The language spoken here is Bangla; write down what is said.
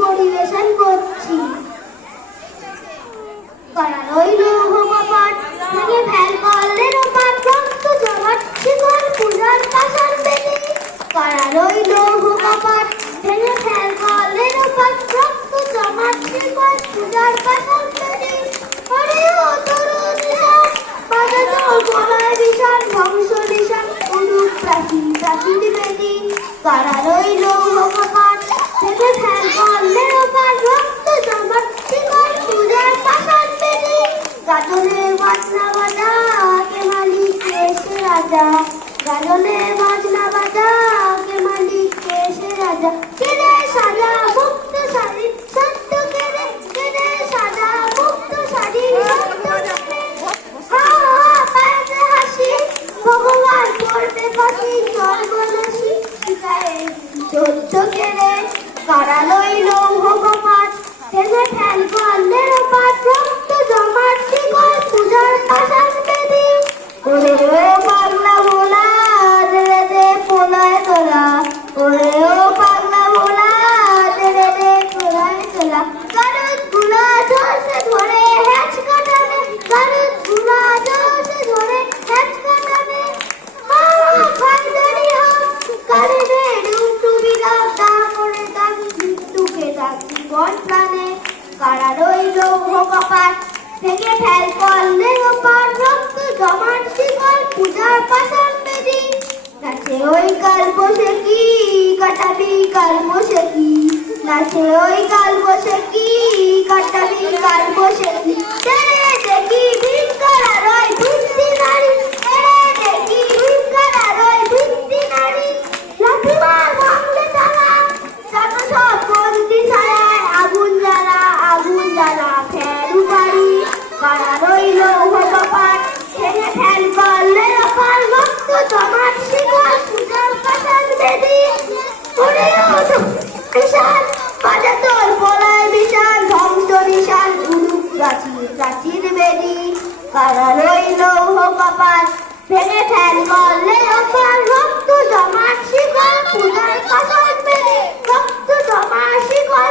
পরিবেশন করছি। করা রইল হোমপাঠ, ভেঙে ফেল কলের পাঠ, রক্ত জমাট শিকল পূজার পাষাণ বেদি। করা রইল হোমপাঠ, ভেঙে ফেল কলের পাঠ, রক্ত জমাট শিকল পূজার পাষাণ বেদি। হরে ও তরুণ নিশান, বাজাতো গলায় বিষাণ, ধ্বংস নিশান উড়ুক প্রাচীন প্রাচীন বেদি। করা রইল হোমপাঠ, ভেঙে ফেল কলের পাঠ, রক্ত জমাট শিকল পূজার পাষাণ বেদি। গাজনের বাজনা বাজা, কে মালিক কে সে রাজা। গাজনের বাজনা বাজা, কে মালিক কে সে রাজা। কেড়ে সাজা মুক্ত শাড়ি সত্য কেড়ে, কেড়ে সাজা মুক্ত শাড়ি সত্য কেড়ে। হা হা পায়েতে হাসি, ভগবান পড়তে ফাঁসি, সর্বনাশী শিকারে সত্য কেড়ে। কারা লইল হোমপাঠ, ভেঙে ফেল কলের পাঠ, রক্ত জমাট শিকল পূজার পাষাণ বেদি। ওরে ও পাগলা ভোলা, দে দে পোলায় তোলা। ওরে ও পাগলা ভোলা, দে দে পোলায় তোলা। কারুত গুলা জোরসে ধরে হ্যাচ কাটানে, কারুত গুলা জোরসে ধরে হ্যাচ কাটানে। হা হা ফাইদারি হা, কারে রে ডুবডুবি দাগ, দা করে দাগ মৃত্যুকে দাগ জীবন প্রাণে। কারা রইল হোমপাঠ, ভেঙে ফেল কলের পাঠ, রক্ত জমাট শিকল পূজার পাষাণ বেদি। নাচে ওই কাল বসে কি, কাটাবি কাল বসে কি। নাচে ওই কাল বসে কি, কাটাবি কাল বসে কি। তেরে দেখি ভিক্ষারা রয় ভিত্তি নারী, তেরে দেখি ভিক্ষারা রয় ভিত্তি নারী। লাঠিমার ভাঙলে তালা, যত সব বন্দি ছাড়ায়, আগুন জ্বালা আগুন জ্বালা ফেলু বাড়ি। করা রইল হোমপাঠ, ভেঙে ফেল কলের পাঠ, রক্ত জমাট শিকল পূজার পাষাণ বেদি। ওরে ও নিশান, বাজাতোর বলায় বিষাণ, ধ্বংস নিশান উড়ুক প্রাচীর প্রাচীর বেদি। করা রইল হোমপাঠ, ভেঙে ফেল কলের পাঠ, রক্ত জমাট শিকল পূজার পাষাণ বেদি। রক্ত জমাট শিকল